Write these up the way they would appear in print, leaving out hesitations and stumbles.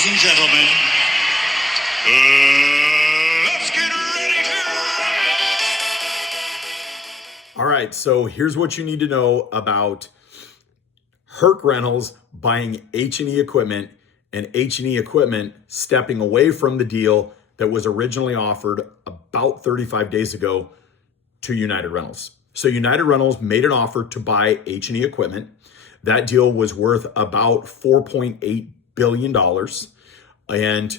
Ladies and gentlemen, let's get ready to... All right, so here's what you need to know about HERC Rentals buying H&E equipment and H&E equipment stepping away from the deal that was originally offered about 35 days ago to United Rentals. So United Rentals made an offer to buy H&E equipment. That deal was worth about $4.8 billion. And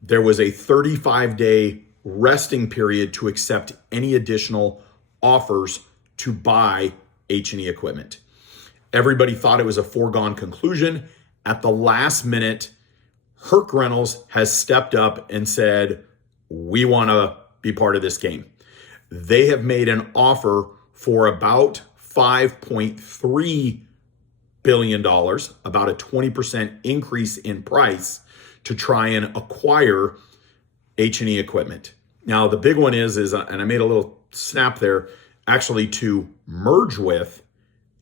there was a 35-day resting period to accept any additional offers to buy H&E equipment. Everybody thought it was a foregone conclusion. At the last minute, HERC Rentals has stepped up and said, we want to be part of this game. They have made an offer for about $5.3 billion, about a 20% increase in price to try and acquire H&E equipment. Now, the big one is, and I made a little snap there, actually to merge with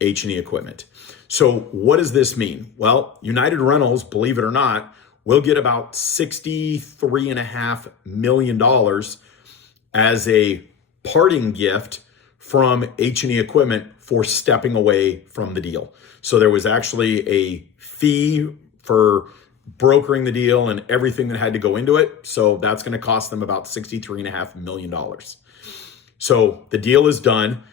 H&E equipment. So what does this mean? Well, United Rentals, believe it or not, will get about $63.5 million as a parting gift from H&E equipment for stepping away from the deal. So there was actually a fee for brokering the deal and everything that had to go into it. So that's going to cost them about $63.5 million. So the deal is done.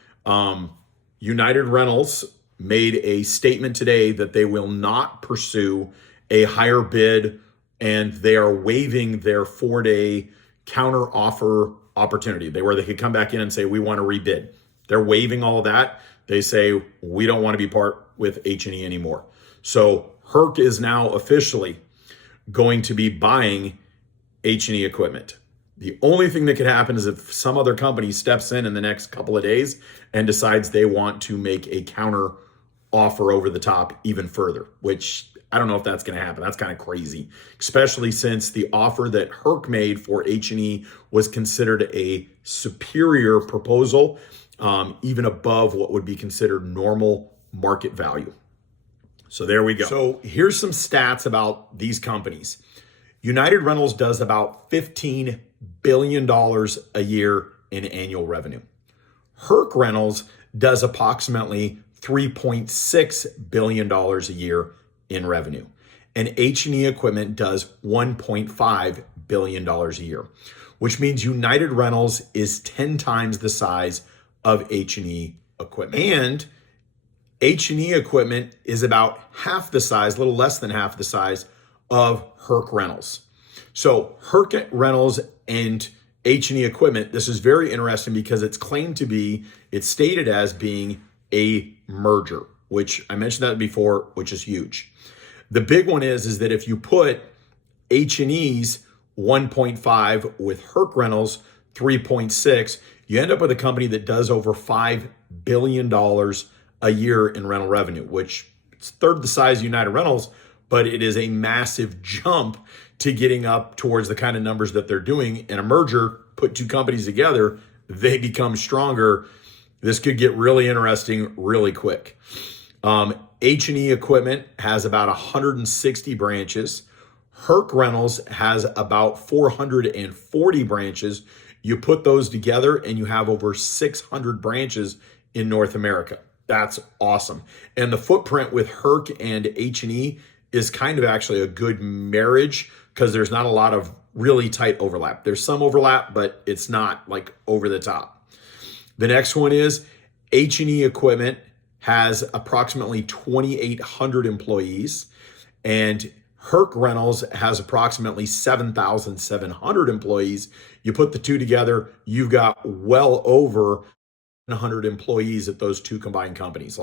United Rentals made a statement today that they will not pursue a higher bid and they are waiving their 4-day counter offer opportunity. They could come back in and say, we want to rebid. They're waiving all of that. They say, we don't want to be part with H&E anymore. So HERC is now officially going to be buying H&E equipment. The only thing that could happen is if some other company steps in the next couple of days and decides they want to make a counter offer over the top even further, which I don't know if that's going to happen. That's kind of crazy, especially since the offer that HERC made for H&E was considered a superior proposal, even above what would be considered normal market value. So there we go. So here's some stats about these companies. United Rentals does about $15 billion a year in annual revenue. HERC Rentals does approximately $3.6 billion a year in revenue. And H&E equipment does $1.5 billion a year, which means United Rentals is 10 times the size of H&E equipment. And H&E equipment is about half the size, a little less than half the size of HERC Rentals. So HERC Rentals and H&E equipment, this is very interesting because it's stated as being a merger, which I mentioned that before, which is huge. The big one is that if you put H&E's 1.5 with HERC Rentals 3.6, you end up with a company that does over $5 billion a year in rental revenue, which is third the size of United Rentals, but it is a massive jump to getting up towards the kind of numbers that they're doing. In a merger, put two companies together, they become stronger. This could get really interesting really quick. H&E equipment has about 160 branches. HERC Rentals has about 440 branches. You put those together and you have over 600 branches in North America. That's awesome. And the footprint with HERC and H&E is kind of actually a good marriage because there's not a lot of really tight overlap. There's some overlap, but it's not like over the top. The next one is H&E equipment has approximately 2,800 employees and HERC Rentals has approximately 7,700 employees. You put the two together, you've got well over 100 employees at those two combined companies.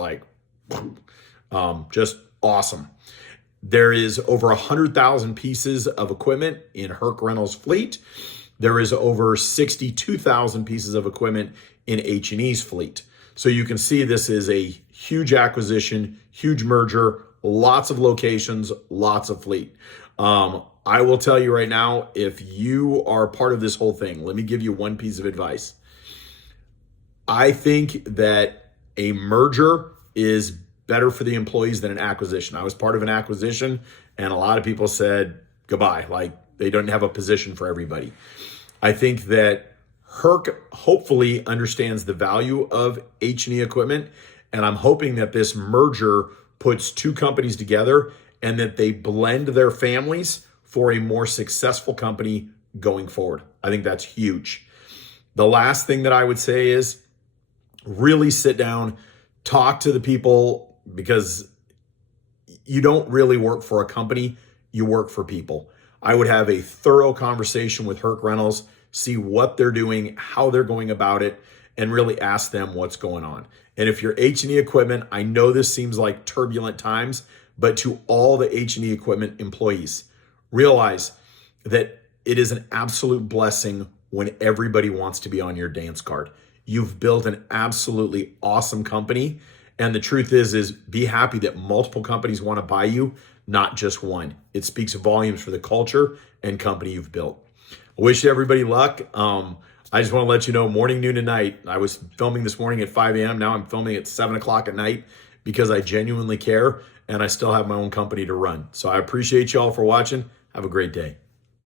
Just awesome. There is over 100,000 pieces of equipment in HERC Rentals fleet. There is over 62,000 pieces of equipment in H&E's fleet. So you can see this is a huge acquisition, huge merger, lots of locations, lots of fleet. I will tell you right now, if you are part of this whole thing, let me give you one piece of advice. I think that a merger is better for the employees than an acquisition. I was part of an acquisition and a lot of people said, goodbye. Like, they don't have a position for everybody. I think that HERC hopefully understands the value of H&E equipment, and I'm hoping that this merger puts two companies together and that they blend their families for a more successful company going forward. I think that's huge. The last thing that I would say is really sit down, talk to the people, because you don't really work for a company, you work for people. I would have a thorough conversation with HERC Rentals, see what they're doing, how they're going about it, and really ask them what's going on. And if you're H&E equipment, I know this seems like turbulent times, but to all the H&E equipment employees, realize that it is an absolute blessing when everybody wants to be on your dance card. You've built an absolutely awesome company. And the truth is be happy that multiple companies want to buy you, not just one. It speaks volumes for the culture and company you've built. I wish everybody luck. I just want to let you know, morning, noon, and night. I was filming this morning at 5 a.m. Now I'm filming at 7 o'clock at night because I genuinely care and I still have my own company to run. So I appreciate y'all for watching. Have a great day.